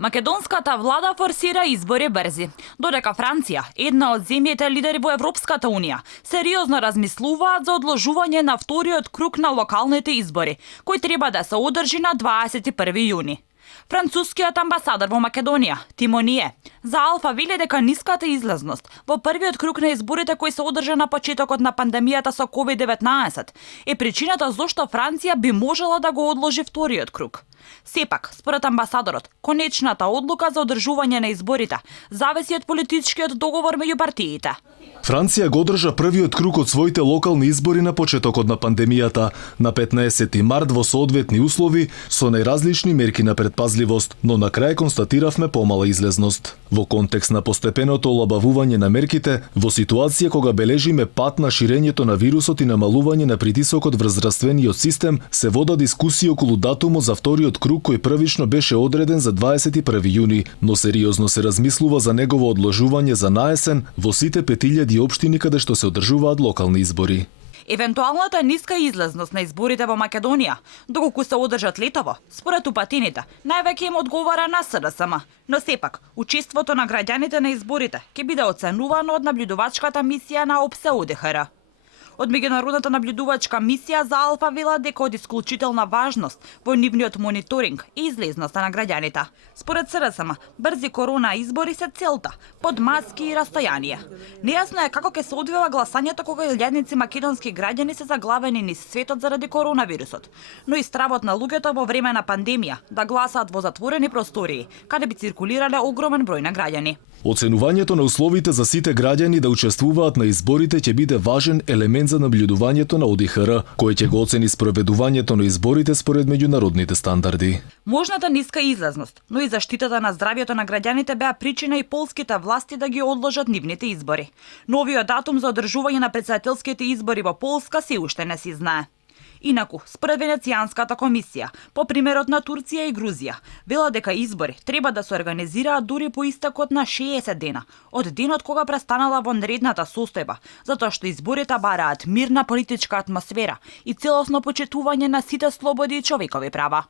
Македонската влада форсира избори брзи, додека Франција, една од земјите лидери во Европската унија, сериозно размислуваат за одложување на вториот круг на локалните избори, кој треба да се одржи на 21 јуни. Францускиот амбасадор во Македонија, Тимоние, за Алфа вели дека ниската излазност во првиот круг на изборите кои се одржа на почетокот на пандемијата со COVID-19 е причината зошто Франција би можела да го одложи вториот круг. Сепак, според амбасадорот, конечната одлука за одржување на изборите зависи од политичкиот договор меѓу партиите. Франција го одржа првиот круг од своите локални избори на почетокот на пандемијата на 15 март во соодветни услови со најразлични мерки на предпазливост, но на крај констатиравме помала излезност. Во контекст на постепеното олабавување на мерките, во ситуација кога бележиме пат на ширењето на вирусот и намалување на притисокот врз здравствениот систем, се вода дискусии околу датумот за вториот круг кој првично беше одреден за 21 јуни, но сериозно се размислува за негово одложување за наесен во сите 5000 општини каде што се одржуваат локални избори. Евентуалната ниска излазност на изборите во Македонија, доколку се одржат летово, според упатините, највеќе им одговара на СДСМ. Но сепак, учеството на граѓаните на изборите ќе биде оценувано од наблюдувачката мисија на ОПСЕ ОДХР. Од меѓународната наблюдувачка мисија за Алфа вела дека од исклучителна важност во нивниот мониторинг и излезноста на граѓаните. Според СДСМ, брзи корона избори се целта, под маски и растојание. Нејасно е како ќе се одвива гласањето кога илјадници македонски граѓани се заглавени низ светот заради коронавирусот, но и стравот на луѓето во време на пандемија да гласаат во затворени простории, каде би циркулирале огромен број на граѓани. Оценувањето на условите за сите граѓани да учествуваат на изборите ќе биде важен елемент за наблюдувањето на ОДХР, кој ќе го оцени спроведувањето на изборите според меѓународните стандарди. Можната ниска излазност, но и заштитата на здравјето на граѓаните беа причина и полските власти да ги одложат нивните избори. Новиот датум за одржување на претседателските избори во Полска се уште не се знае. Инаку, според Венецијанската комисија, по примерот на Турција и Грузија, вела дека избори треба да се организираат дури по истекот на 60 дена, од денот кога престанала вонредната состојба, затоа што изборите бараат мирна политичка атмосфера и целосно почитување на сите слободи и човекови права.